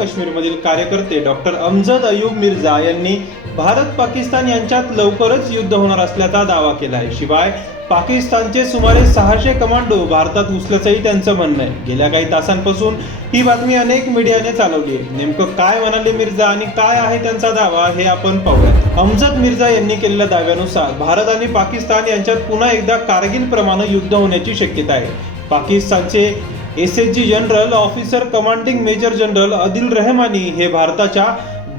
काश्मीरमधील कार्यकर्ते डॉक्टर अमजद अयूब मिर्झा यांनी भारत पाकिस्तान यांच्यात लवकरच युद्ध होणार असल्याचा दावा केला आहे शिवाय पाकिस्तानचे सुमारे सहाशे कमांडो भारतात घुसल्याचंही त्यांचं म्हणणं आहे. गेल्या काही तासांपासून ही बातमी अनेक मीडियाने चालवली आहे. नेमकं काय म्हणाले मिर्झा आणि काय आहे त्यांचा दावा हे आपण पाहूयात. अमजद मिर्झा यांनी केलेल्या दाव्यानुसार भारत आणि पाकिस्तान यांच्यात पुन्हा एकदा कारगिल प्रमाणे युद्ध होण्याची शक्यता आहे. पाकिस्तानचे S H G general officer commanding major general Adil Rahmani हे भारताच्या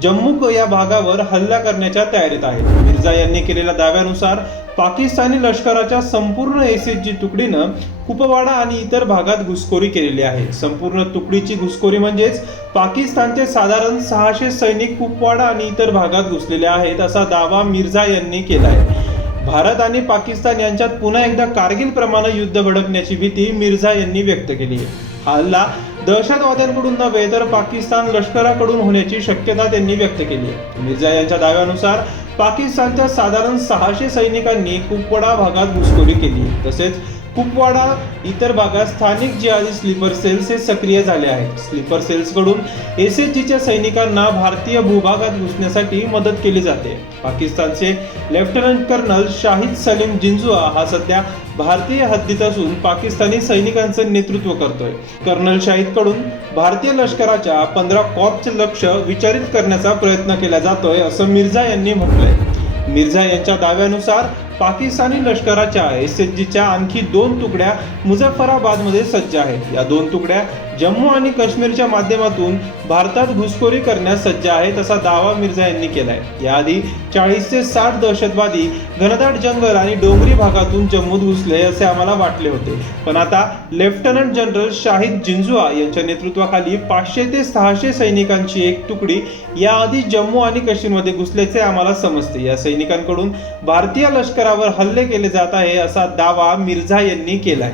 जम्मू या भागावर हल्ला करण्याच्या तयारीत आहेत. मिर्झा यांनी केलेल्या दाव्यानुसार पाकिस्तानी लष्कराच्या संपूर्ण एस एच जी तुकडीनं कुपवाडा आणि इतर भागात घुसखोरी केलेली आहे. संपूर्ण तुकडीची घुसखोरी म्हणजेच पाकिस्तानचे साधारण सहाशे सैनिक कुपवाडा आणि इतर भागात घुसलेले आहेत असा दावा मिर्झा यांनी केला आहे भारत आणि पाकिस्तान यांच्यात पुन्हा एकदा कारगिल प्रमाणे युद्ध भडकण्याची भीती मिर्झा यांनी व्यक्त केली आहे. हा हल्ला दहशतवाद्यांकडून नव्हे तर पाकिस्तान लष्कराकडून होण्याची शक्यता त्यांनी व्यक्त केली आहे. मिर्झा यांच्या दाव्यानुसार पाकिस्तानच्या साधारण सहाशे सैनिकांनी कुपवाडा भागात घुसखोरी केली. तसेच कुपवाडा इतर भागात स्थानिक जिहादी स्लीपर सेल्स हे सक्रिय झाले आहेत. स्लीपर सेल्सकडून एस एच जीच्या सैनिकांना भारतीय भूभागात घुसण्यासाठी मदत केली जाते. पाकिस्तानचे लेफ्टनंट कर्नल शाहिद सलीम जिंजुआ हा सध्या भारतीय हद्दीत असून पाकिस्तानी सैनिकांचं नेतृत्व करतोय. कर्नल शाहिदकडून भारतीय लष्कराच्या पंधरा कॉर्पचे लक्ष विचारित करण्याचा प्रयत्न केला जातोय असं मिर्झा यांनी म्हटलंय. मिर्झा यांच्या दाव्यानुसार पाकिस्तानी लष्कराच्या एस एच जीच्या आणखी दोन तुकड्या मुझफ्फराबादमध्ये सज्ज आहेत. या दोन तुकड्या जम्मू आणि काश्मीरच्या माध्यमातून भारतात घुसखोरी करण्यास सज्ज आहेत असा दावा मिर्झा यांनी केलाय. याआधी चाळीस ते साठ दहशतवादी घनदाट जंगल आणि डोंगरी भागातून जम्मूत घुसले असे आम्हाला वाटले होते. पण आता लेफ्टनंट जनरल शाहिद जिंजुआ यांच्या नेतृत्वाखाली पाचशे ते सहाशे सैनिकांची एक तुकडी याआधी जम्मू आणि काश्मीरमध्ये घुसल्याचे आम्हाला समजते. या सैनिकांकडून भारतीय लष्करावर हल्ले केले जात आहे असा दावा मिर्झा यांनी केलाय.